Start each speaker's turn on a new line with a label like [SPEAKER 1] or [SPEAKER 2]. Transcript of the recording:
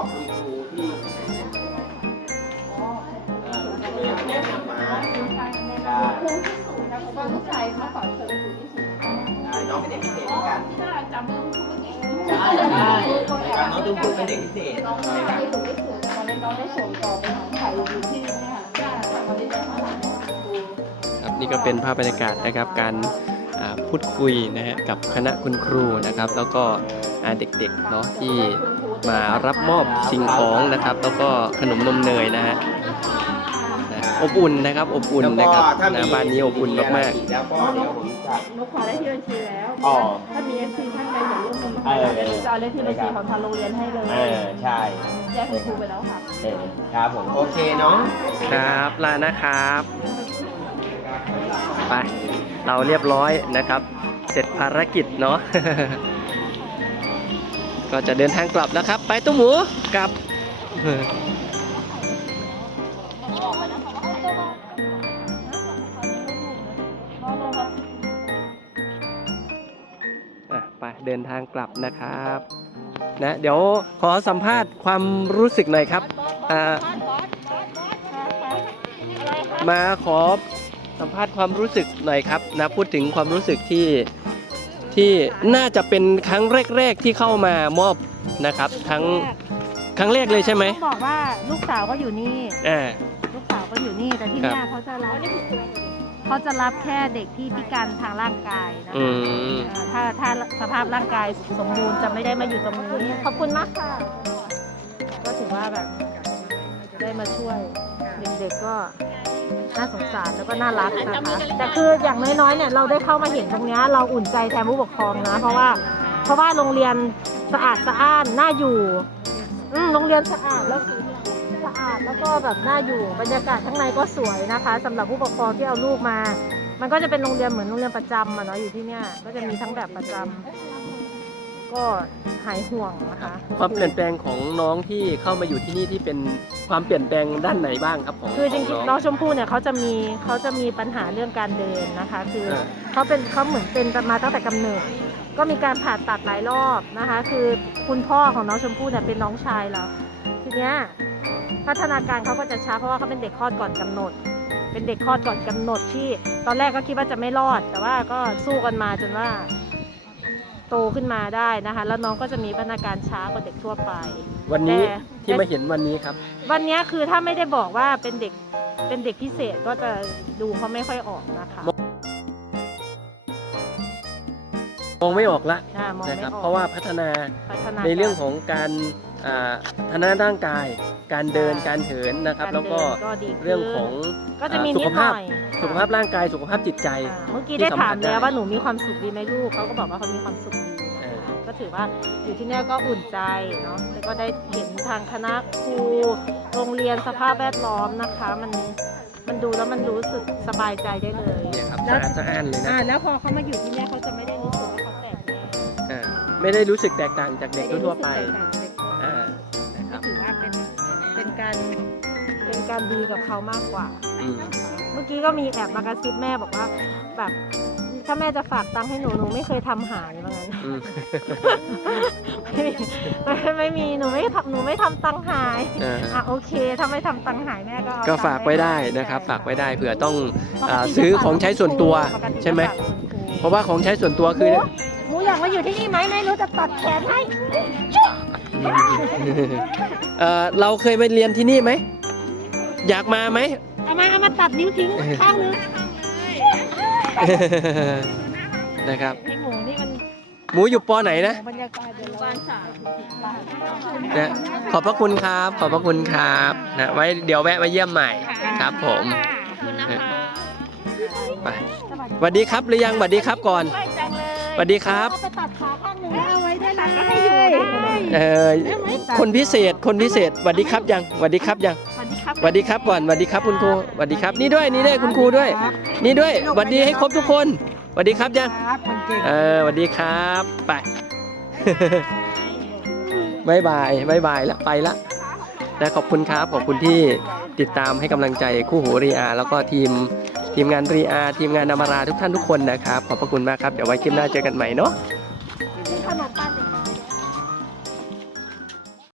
[SPEAKER 1] องคุณครูที่เอ่อแนะนำมาได้ครูที่สูงนะครูก็ผู้ชายเขาสอนเสริมครูที่สูง
[SPEAKER 2] ได้น้องเป็นเด็กพิเศษเหมือนกัน
[SPEAKER 1] ถ้าจำเรื่องครูเก่ง
[SPEAKER 2] ได้ได้นะครับน้องตุ้มตุ้มเป็นเด็กพิเศษ
[SPEAKER 1] น้องที่สูงที่สุดตอนนี้น้องได้ส่งต่อไปของไทยอยู่ที่นี่ค่ะได้ค่ะตได้ท่าไหร่
[SPEAKER 3] คนี่ก็เป็นภาพบรรยากาศนะครับการพูดคุยนะฮะกับคณะคุณครูนะครับ แล้วก็ เด็กๆเนาะที่มารับมอบสิ่งของนะครับ แล้วก็ขนมนมเนยนะฮะนะอบอุ่นนะครับอบอุ่น
[SPEAKER 2] แล้ว
[SPEAKER 3] นะ
[SPEAKER 2] ก็
[SPEAKER 3] ครับ
[SPEAKER 2] ถ้ามี
[SPEAKER 3] นะบ้านนี้อบอุ่นมาก
[SPEAKER 2] แล้วก็เดี๋ยวผมจะ
[SPEAKER 1] นกขอได้ที่บัญชีแล้ว
[SPEAKER 2] อ๋อ
[SPEAKER 1] ถ้ามีเอฟซีท่านใดอยากร่วมมือ
[SPEAKER 2] เออ
[SPEAKER 1] เดี๋ยวหนูจะเอาเลขที่บัญชีของทางโรงเรียนให้เลย
[SPEAKER 2] เออใช่
[SPEAKER 1] แจ้งคุณครูไปแล้วค่ะ
[SPEAKER 2] เออครับผมโอเคเนาะ
[SPEAKER 3] ๆครับลานะครับไปเราเรียบร้อยนะครับ เสร็จภารกิจเนาะ ก็จะเดินทางกลับแล้วครับ ไปตุ้มหมูกลับอะไปเดินทางกลับนะครับนะเดี๋ยวขอสัมภาษณ์ความรู้สึกหน่อยครับมาขอสัมภาษณ์ความรู้สึกหน่อยครับนะพูดถึงความรู้สึกที่ ที่น่าจะเป็นครั้งแรก ๆที่เข้ามามอบนะครับทั้งครั้งแรกเลยใช่ไหม
[SPEAKER 4] ต้องบอกว่าลูกสาวก็อยู่นี่
[SPEAKER 3] อ่า
[SPEAKER 4] ลูกสาวก็อยู่นี่แต่ที่เนี่ยเขาจะรับเขาจะรับแค่เด็กที่พิการทางร่างกายนะ
[SPEAKER 3] อื
[SPEAKER 4] คะ
[SPEAKER 3] ม
[SPEAKER 4] เอ่อถ้าถ้าสภาพร่างกายสมบูรณ์จะไม่ได้มาอยู่ตรงนี้ขอบคุณมากค่ะ ก็ถือว่าแบบได้มาช่วยเด็กๆก็ น่าสงสารแล้วก็น่ารักนะคะแต่คืออย่างน้อยๆเนี่ยเราได้เข้ามาเห็นตรงเนี้ยเราอุ่นใจแทนผู้ปกครองนะ เพราะว่าเพราะว่าโรงเรียนสะอาดสะอ้านน่าอยู่อืมโรงเรียนสะอาดแล้วสะอาดแล้วก็แบบน่าอยู่บรรยากาศข้างในก็สวยนะคะสำหรับผู้ปกครองที่เอาลูกมา มันก็จะเป็นโรงเรียนเหมือนโรงเรียนประจำอะเนาะอยู่ที่เนี่ยก็จะมีทั้งแบบประจำ ก็หายห่วงนะคะ
[SPEAKER 3] ความเปลี่ยนแปลงของน้องที่เข้ามาอยู่ที่นี่ที่เป็นความเปลี่ยนแปลงด้านไหนบ้างครับของ
[SPEAKER 4] คือจริง
[SPEAKER 3] ข
[SPEAKER 4] ๆน้องชมพู่เนี่ยเขาจะมีเขาจะมีปัญหาเรื่องการเดินนะคะ คือ
[SPEAKER 3] เออ
[SPEAKER 4] เขาเป็นเขาเหมือนเป็นมาตั้งแต่กำเนิด ก็มีการผ่าตัดหลายรอบนะคะ คือคุณพ่อของน้องชมพู่เนี่ยเป็นน้องชายเราทีเนี้ยพัฒนาการเขาก็จะช้าเพราะว่าเขาเป็นเด็กคลอดก่อนกำหนด เป็นเด็กคลอดก่อนกำหนดที่ตอนแรกก็คิดว่าจะไม่รอด แต่ว่าก็สู้กันมาจนว่า โตขึ้นมาได้นะคะ แล้วน้องก็จะมีพัฒนาการช้ากว่าเด็กทั่วไป
[SPEAKER 3] วันนี้
[SPEAKER 4] แต่
[SPEAKER 3] ที่มาเห็นวันนี้ครับ
[SPEAKER 4] วันเนี้ยคือถ้าไม่ได้บอกว่าเป็นเด็กเป็นเด็กพิเศษก็จะดูเขาไม่ค่อยออกนะคะ
[SPEAKER 3] มองไม่ออกละ
[SPEAKER 4] อ่ามอง
[SPEAKER 3] นะ
[SPEAKER 4] ไม่
[SPEAKER 3] ครับ
[SPEAKER 4] ออก
[SPEAKER 3] เพราะว่าพัฒนา
[SPEAKER 4] พัฒนา
[SPEAKER 3] ในเรื่องของการอ่าพัฒนาร่างกาย การเดินการเหินนะครับา
[SPEAKER 4] ร
[SPEAKER 3] แล้วก็
[SPEAKER 4] เดินก็ดีขึ้น
[SPEAKER 3] เรื่องของ
[SPEAKER 4] ก็จะมี
[SPEAKER 3] อ่าสุ
[SPEAKER 4] นิ
[SPEAKER 3] ข
[SPEAKER 4] ดห
[SPEAKER 3] ภาพ
[SPEAKER 4] น่อย
[SPEAKER 3] สุขภาพร่างกายสุขภาพจิตใจ
[SPEAKER 4] อ่าเมื่อกี้
[SPEAKER 3] ที่
[SPEAKER 4] ได้
[SPEAKER 3] สัมผั
[SPEAKER 4] ถา
[SPEAKER 3] ส
[SPEAKER 4] ม
[SPEAKER 3] ได้
[SPEAKER 4] แล้วว่าหนูมีความสุขดีไหมลูกเขาก็บอกว่าเขามีความสุขดี
[SPEAKER 3] เอ
[SPEAKER 4] นะ
[SPEAKER 3] อ
[SPEAKER 4] คะก็ถือว่าอยู่ที่เนี่ยก็อุ่นใจเนาะแล้วก็ได้เห็นทางคณะครูโรงเรียนสภาพแวดล้อมนะคะ มันมันดูแล้วมันรู้สึกสบายใจได้เลย
[SPEAKER 3] เนี่ยครับ
[SPEAKER 4] แล้
[SPEAKER 3] สะ
[SPEAKER 4] ว
[SPEAKER 3] อาดสะอ้านเลยนะ
[SPEAKER 4] อ่าแล้วพอเขามาอยู่ที่เนี่ยเขาจะไม่ได้รู้สึกว่าเขาแปลกแยก
[SPEAKER 3] อ่าไม่ได้รู้สึกแตกต่างจากเด็กทั่วๆไป
[SPEAKER 4] ม่ด้รู้สึกแตกต่างจากเด็กทั่วไป
[SPEAKER 3] อ่านะครับ
[SPEAKER 4] ถือว่าเป็นเป็นการเป็นการดีกับเขามากกว่า
[SPEAKER 3] อืม
[SPEAKER 4] เมื่อกี้ก็มีแอบมากระซิบแม่บอกว่า แบบ ถ้าแม่จะฝากตังค์ให้หนูหนูไม่เคยทำหายว่างั้น
[SPEAKER 3] อืม
[SPEAKER 4] ไม่มีไม่ไม่มีหนูไม่ทำหนูไม่ทำตังค์หาย
[SPEAKER 3] อ่า
[SPEAKER 4] อะโอเคถ้าไม่ทำตังค์หายแม่ก็เอ
[SPEAKER 3] ก็
[SPEAKER 4] ตังค์
[SPEAKER 3] ฝากไว้ได้
[SPEAKER 4] ให้
[SPEAKER 3] นะครับ ฝากไว้ได้เผื่อต้อง
[SPEAKER 4] ปก
[SPEAKER 3] อ่า
[SPEAKER 4] ติ
[SPEAKER 3] ซื้อ
[SPEAKER 4] จะฝาก
[SPEAKER 3] ของใช้ส่วนตัว
[SPEAKER 4] ปกติจะ
[SPEAKER 3] ใช่ไหม
[SPEAKER 4] ฝากคุณครู
[SPEAKER 3] เพราะว่าของใช้ส่วนตัวคือ
[SPEAKER 4] หนูหนูอยากมาอยู่ที่นี่ไหมไม่รู้จะตัดแขนให้
[SPEAKER 3] เอ่อเราเคยไปเรียนที่นี่ไหม อยากมาไหม
[SPEAKER 4] เอา มาเอามาตัดนิ้วทิ้งข้างนึง
[SPEAKER 3] นะครับ
[SPEAKER 4] ให้หมูที่มัน
[SPEAKER 3] หมูอยู่ปอไหนนะ
[SPEAKER 4] บรรยากาศเดี๋ยวเรา
[SPEAKER 3] นะขอบพระคุณครับ ขอบพระคุณครับนะไว้เดี๋ยวแวะมาเยี่ยมใหม่ครับผมไปสวัสดีครับหรือยังสวัสดีครับก่อน
[SPEAKER 4] สวยจังเลย
[SPEAKER 3] สวัสดีครับ
[SPEAKER 4] เอาไปตัดขาข้างหนึ่งเอาไว้ได้หลังก็ให้อยู่ได้
[SPEAKER 3] เอ่อคนพิเศษคนพิเศษสวัสดีครับยังสวัสดีครับยัง
[SPEAKER 4] สวัส ดีครับ
[SPEAKER 3] สวัสดีครับก่อนสวัสดีครับคุณครูสวัสดีครับ นี่ด้วยนี่ด้วยคุณครูด้วย นี่ด้วยสวัสดีให้ครบทุกคนสวัสดีครับยัง
[SPEAKER 4] ครับคนเก่ง
[SPEAKER 3] เออสวัสดีครับไปบายบายบายบายละไปละนะขอบคุณครับขอบคุณที่ติดตามให้กำลังใจคู่หูรีอาแล้วก็ทีมทีมงานรีอาทีมงานนามาราทุกท่านทุกคนนะครับ ขอบพระคุณมากครับ เดี๋ยวไว้คลิปหน้าเจอกันใหม่เนาะ
[SPEAKER 4] ขนมปัง